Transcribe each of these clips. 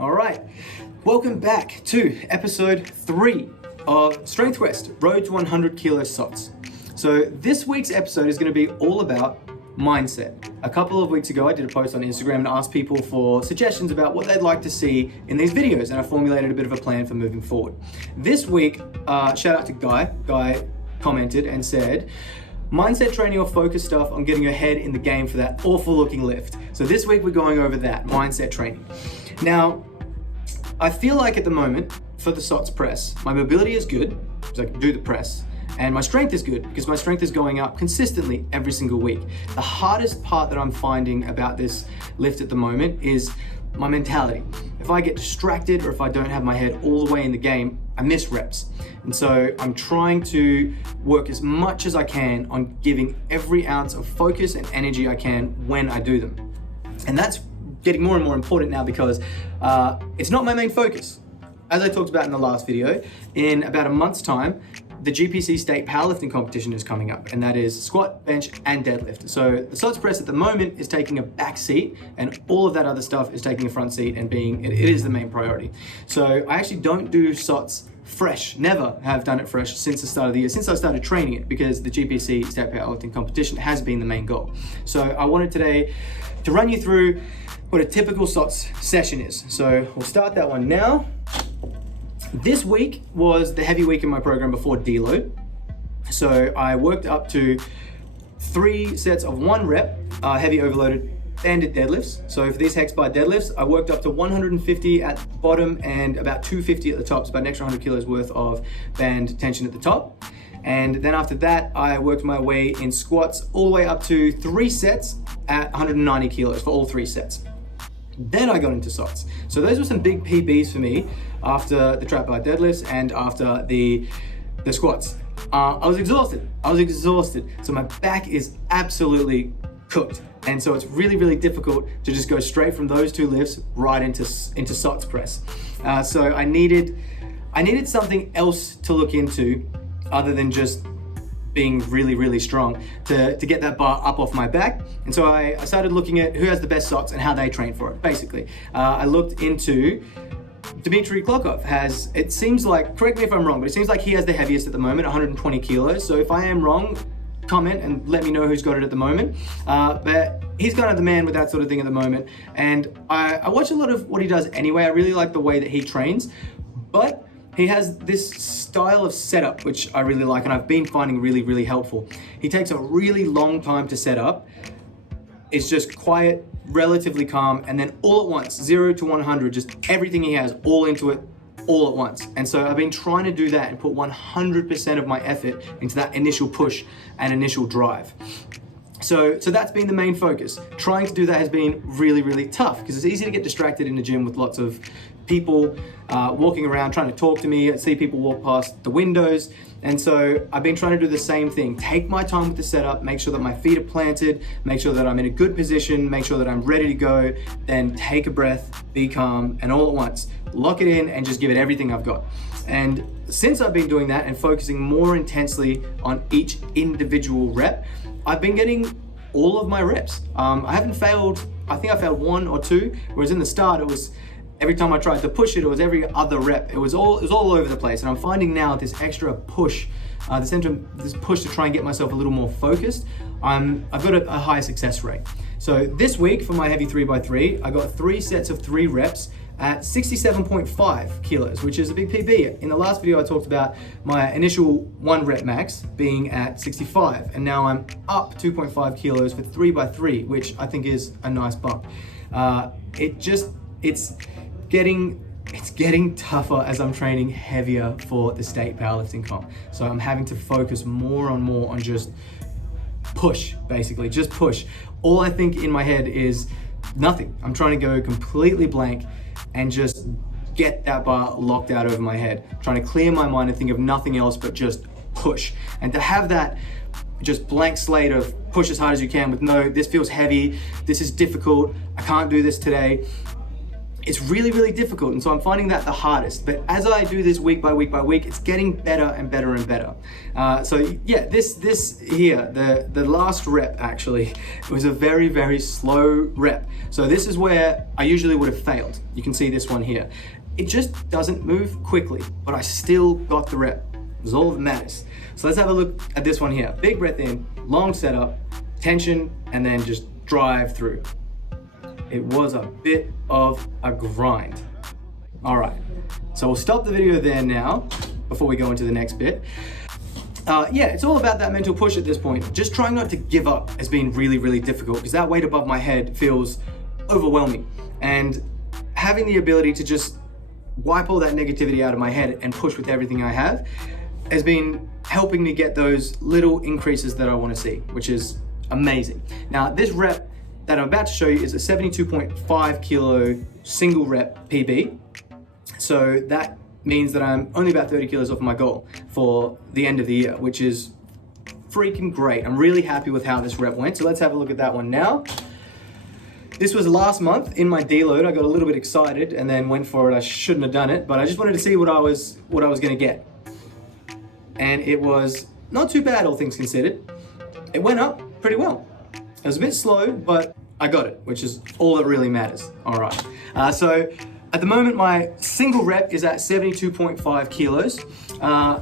All right, welcome back to episode 3 of Strength Quest, Road to 100 Kilo SOTS. So this week's episode is going to be all about mindset. A couple of weeks ago, I did a post on Instagram and asked people for suggestions about what they'd like to see in these videos, and I formulated a bit of a plan for moving forward. This week, shout out to Guy. Guy commented and said, mindset training or focus stuff on getting your head in the game for that awful looking lift. So this week we're going over that, mindset training. Now, I feel like at the moment for the SOTS press, my mobility is good because I can do the press, and my strength is good because my strength is going up consistently every single week. The hardest part that I'm finding about this lift at the moment is my mentality. If I get distracted or if I don't have my head all the way in the game, I miss reps. And so I'm trying to work as much as I can on giving every ounce of focus and energy I can when I do them. And that's getting more and more important now because it's not my main focus. As I talked about in the last video, in about a month's time, the GPC State Powerlifting competition is coming up, and that is squat, bench, and deadlift. So the SOTS press at the moment is taking a back seat, and all of that other stuff is taking a front seat and it is the main priority. So I actually don't do SOTS fresh, never have done it fresh since the start of the year, since I started training it, because the GPC State Powerlifting competition has been the main goal. So I wanted today to run you through what a typical SOTS session is. So we'll start that one now. This week was the heavy week in my program before deload. So I worked up to 3 sets of 1 rep, heavy overloaded banded deadlifts. So for these hex bar deadlifts, I worked up to 150 at the bottom and about 250 at the top, so about an extra 100 kilos worth of band tension at the top. And then after that, I worked my way in squats all the way up to 3 sets at 190 kilos for all 3 sets. Then I got into SOTS. So those were some big PBs for me after the trap bar deadlifts and after the squats. I was exhausted. So my back is absolutely cooked. And so it's really, really difficult to just go straight from those 2 lifts right into SOTS press. So I needed something else to look into other than just being really, really strong to get that bar up off my back. And so I started looking at who has the best SOTS and how they train for it, basically. I looked into Dmitry Klokov it seems like, correct me if I'm wrong, but it seems like he has the heaviest at the moment, 120 kilos. So if I am wrong, comment and let me know who's got it at the moment. But he's kind of the man with that sort of thing at the moment. And I watch a lot of what he does anyway. I really like the way that he trains, but he has this style of setup, which I really like, and I've been finding really, really helpful. He takes a really long time to set up. It's just quiet, relatively calm, and then all at once, 0 to 100, just everything he has all into it, all at once. And so I've been trying to do that and put 100% of my effort into that initial push and initial drive. So that's been the main focus. Trying to do that has been really, really tough because it's easy to get distracted in the gym with lots of people walking around trying to talk to me. I see people walk past the windows. And so I've been trying to do the same thing. Take my time with the setup, make sure that my feet are planted, make sure that I'm in a good position, make sure that I'm ready to go, then take a breath, be calm, and all at once, lock it in and just give it everything I've got. And since I've been doing that and focusing more intensely on each individual rep, I've been getting all of my reps. I haven't failed, I think I failed 1 or 2, whereas in the start it was every time I tried to push it, it was every other rep. It was all over the place. And I'm finding now this extra push, this push to try and get myself a little more focused, I've got a high success rate. So this week for my heavy 3x3, I got 3 sets of 3 reps at 67.5 kilos, which is a big PB. In the last video, I talked about my initial 1 rep max being at 65, and now I'm up 2.5 kilos for 3x3, which I think is a nice bump. It's getting tougher as I'm training heavier for the state powerlifting comp. So I'm having to focus more on just push, basically, just push. All I think in my head is nothing. I'm trying to go completely blank and just get that bar locked out over my head. I'm trying to clear my mind and think of nothing else but just push. And to have that just blank slate of push as hard as you can with no, this feels heavy, this is difficult, I can't do this today, it's really, really difficult. And so I'm finding that the hardest. But as I do this week by week by week, it's getting better and better and better. So yeah, this here, the last rep actually, it was a very, very slow rep. So this is where I usually would have failed. You can see this one here. It just doesn't move quickly, but I still got the rep. It was all that matters. So let's have a look at this one here. Big breath in, long setup, tension, and then just drive through. It was a bit of a grind. All right, so we'll stop the video there now before we go into the next bit. Yeah, it's all about that mental push at this point. Just trying not to give up has been really, really difficult because that weight above my head feels overwhelming. And having the ability to just wipe all that negativity out of my head and push with everything I have has been helping me get those little increases that I want to see, which is amazing. Now, this rep that I'm about to show you is a 72.5 kilo single rep PB. So that means that I'm only about 30 kilos off my goal for the end of the year, which is freaking great. I'm really happy with how this rep went. So let's have a look at that one now. This was last month in my deload. I got a little bit excited and then went for it. I shouldn't have done it, but I just wanted to see what I was gonna get. And it was not too bad, all things considered. It went up pretty well. It was a bit slow, but I got it, which is all that really matters. All right. So at the moment, my single rep is at 72.5 kilos.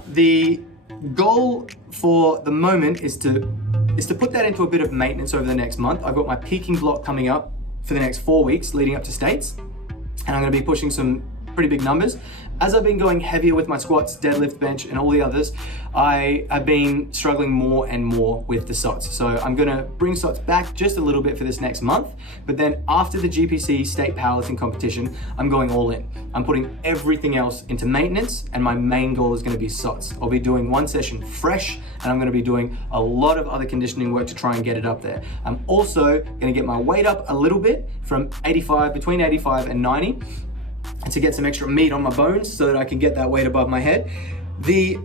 The goal for the moment is to put that into a bit of maintenance over the next month. I've got my peaking block coming up for the next 4 weeks leading up to States, and I'm gonna be pushing some pretty big numbers. As I've been going heavier with my squats, deadlift, bench, and all the others, I have been struggling more and more with the SOTS. So I'm gonna bring SOTS back just a little bit for this next month, but then after the GPC State Powerlifting competition, I'm going all in. I'm putting everything else into maintenance, and my main goal is gonna be SOTS. I'll be doing one session fresh, and I'm gonna be doing a lot of other conditioning work to try and get it up there. I'm also gonna get my weight up a little bit from between 85 and 90, and to get some extra meat on my bones so that I can get that weight above my head. The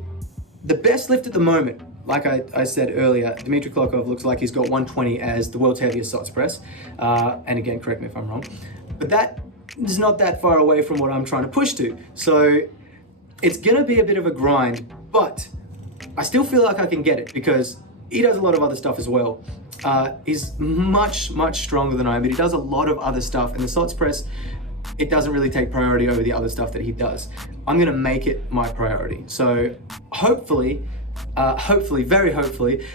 best lift at the moment, like I said earlier, Dmitry Klokov looks like he's got 120 as the world's heaviest SOTS press. And again, correct me if I'm wrong, but that is not that far away from what I'm trying to push to. So it's gonna be a bit of a grind, but I still feel like I can get it because he does a lot of other stuff as well. He's much, much stronger than I am, but he does a lot of other stuff, and the SOTS press, it doesn't really take priority over the other stuff that he does. I'm gonna make it my priority. So hopefully, very hopefully,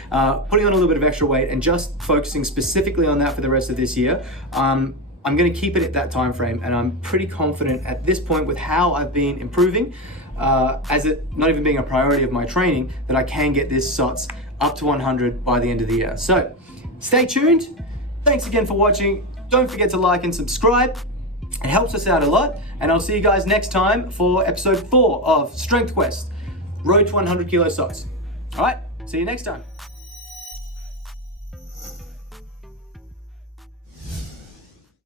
putting on a little bit of extra weight and just focusing specifically on that for the rest of this year, I'm gonna keep it at that time frame, and I'm pretty confident at this point with how I've been improving, as it not even being a priority of my training, that I can get this SOTS up to 100 by the end of the year. So stay tuned. Thanks again for watching. Don't forget to like and subscribe. It helps us out a lot, and I'll see you guys next time for episode 4 of Strength Quest, Road to 100 Kilo SOTS. All right, see you next time.